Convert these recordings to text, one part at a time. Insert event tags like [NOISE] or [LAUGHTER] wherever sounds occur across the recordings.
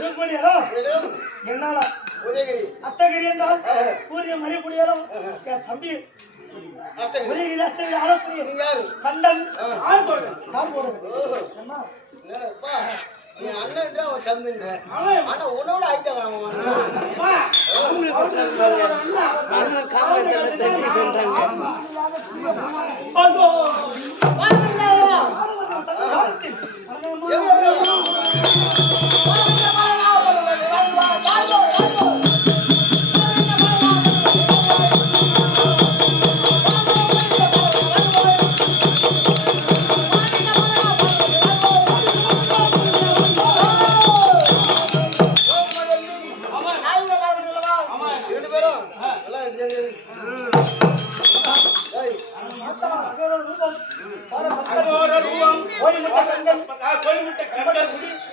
முதல் புலியலம் என்னால உதயகிரி. அத்தகிரி என்றால் கூறிய மறை தம்பி. அத்தகிரி ஆலோசனை கண்டன் ஆள் போடுறேன். ஆள் போடுறேன். நீ அண்ணன் அவன் தம்பின்ற ஆனா உன்னோட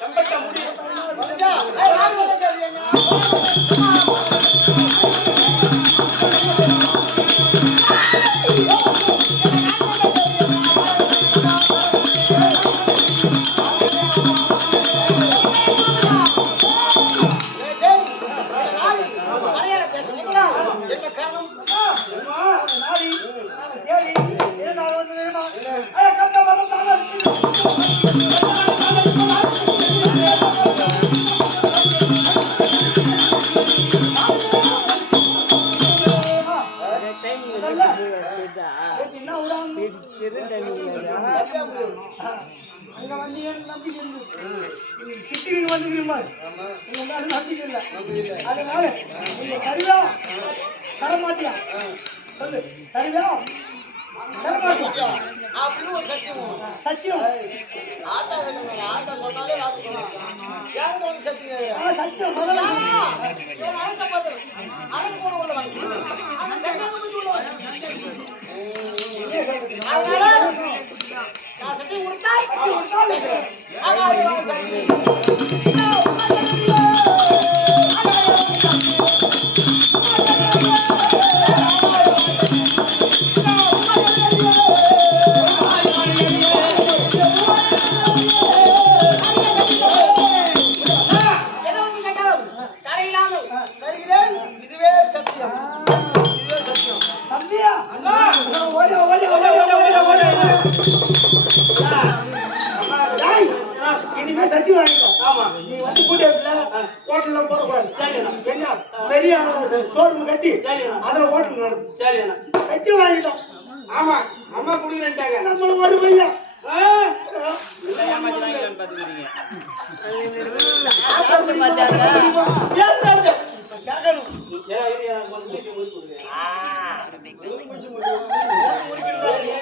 கண்கள், முடி, அங்க நம்பிக்கை சிட்டிக்கு வந்துக்கிறீங்க ஆமா, உங்க மேல நம்பிக்கை இல்லை அதனால நீங்க தருவா தரமாட்டியா சொல்லு தருவா சத்தியம் ஆட்டா வேணும் ஆட்டா சொன்னாலே சத்தியம். உருட்டாய் முதல்ல கூட்டிட்டு ஹோட்டல்ல போட கூடாது என்ன? பெரிய ஷோரூம் கட்டி அதுல ஹோட்டல் நடக்கும். சரிண்ணா. சட்டி வாங்கிட்டோம். ஆமா அம்மா குடிக்கிறேன்ட்டாங்க. நம்மள ஒரு பையன்.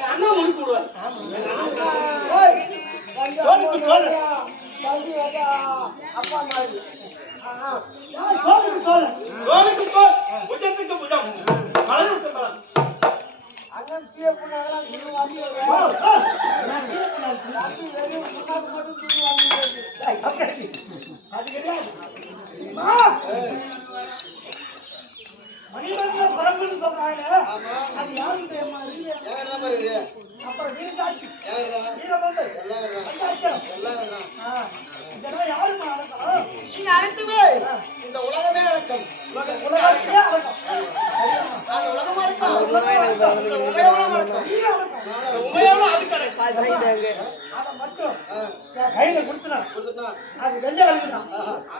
அண்ணா முடிச்சு விடுவார் அப்பா மாதிரி சோறுக்கு புஜம் மலருக்கு மலர் அண்ணன் தீய பொண்ணாங்கலாம் இன்னும் வாங்கி ஓ, ஓ. டேய், அது கிடையாது. அம்மா. சொல்றாங்க. அது இருக்கு? அப்புறம் இதெல்லாம் அடக்கம்? நீங்க அனைத்துமே இந்த உலகமே அடக்கம். உலகமா அடக்கம். கையில கொடுத்துனா. அது வெள்ளை இருக்குதா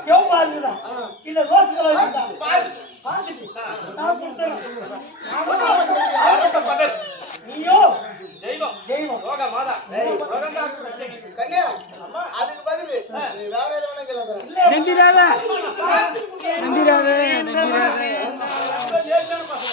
சிவப்பா இருக்குதா இல்ல ரோஸ் கலர். பார்த்துட்டு நீயோ? தெய்வம். தெய்வம். மாதா. அதுக்கு பதில். வேற கேளுங்க நம்பிராத நம்பிராத நம்பிராத லேட்டான பசங்க யார் பாரு யார் பாரு மாட்டாங்க இந்த ஊருக்கு தான் தெரியும் நல்லா நாங்க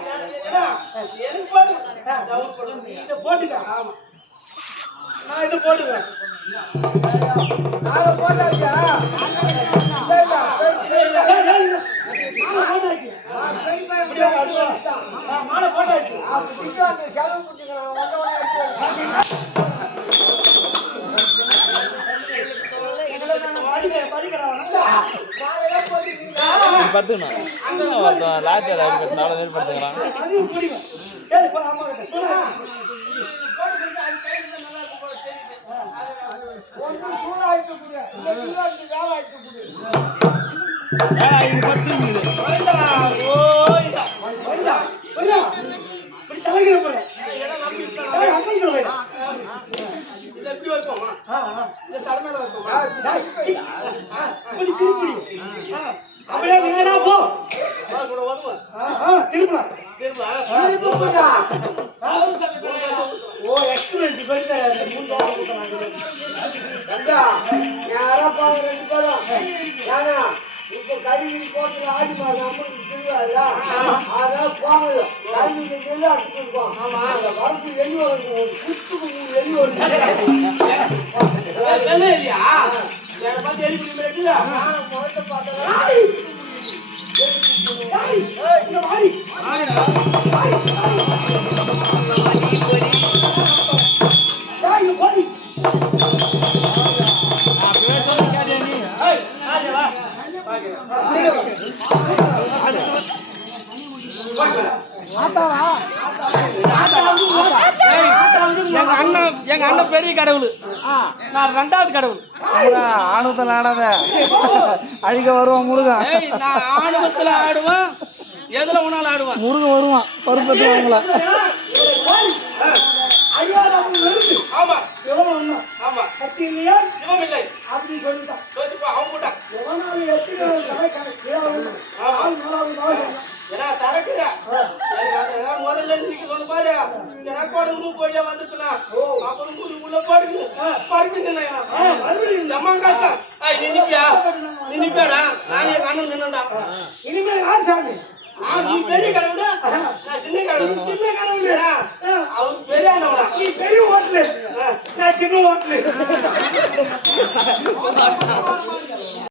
எனக்கு பாரு இதை போட்டுக்க நான் இதை போட்டுக்கிறேன் நாளை போட்டாச்சா மாலை போட்டாச்சு. படிக்கிறவன். நாளைக்கு போட்டு பத்துக்கணும் ஒருத்தன் லாட்டி அப்படி கட்டினால இந்த இப்படி ஆ, தலைமையில அப்படியே நேரா போ. திரும்ப. ஓ, கொடுத்தாங்க. தந்தா யாரா பாவம் ரெண்டு பேரும். ஏன்னா இப்போ கருவி போட்டு ஆடி மாதம் அம்மனுக்கு திருவிழா அதான் போங்க கருவி நெல் அடிச்சுட்டு இருக்கோம் அந்த வரப்பு எள்ளி வருது ஒரு குத்துக்கு எள்ளி வருது இல்லையா? என்னை பார்த்து எலி பிடி மாதிரி நான் முகத்தை பார்த்தா டேய், இங்க வாடி. டேய், இங்க போடி. ஏய், ஆளு வா. எங்க அண்ணன் எங்க அண்ணன் பெரிய கடவுள் நான் ரெண்டாவது கடவுள் ஆணவத்தில் ஆடாத அழிக்க வருவான் முருகன் ஏய், நான் ஆணவத்துல ஆடுவேன் எதுல வேணாலும் ஆடுவான் முருகன் வருவான் பருப்பத்து வாங்கல வாடி. சொல்லிட்டான். தோத்துப்பா ஏன்னா தரக்குற முதல்ல இன்னைக்கு சொன்ன பாரு. எனக்கு மூணு போடியா வந்துருக்குண்ணா அப்புறம் மூணு உள்ள ஆ, மறுபடியும். அம்மா காசா ஐய் நீ நிப்பியா நீ நிப்பியாடா நான் என் அண்ணன் நின்னடா இனிமே யார் சாமி. ஆ நீ பெரிய கடவுளா? நான் சின்ன கடவுள். சின்ன கடவுளு. அவர் பெரிய அண்ணவனா நீ பெரிய ஹோட்டலு நான் சின்ன ஹோட்டலு [LAUGHS]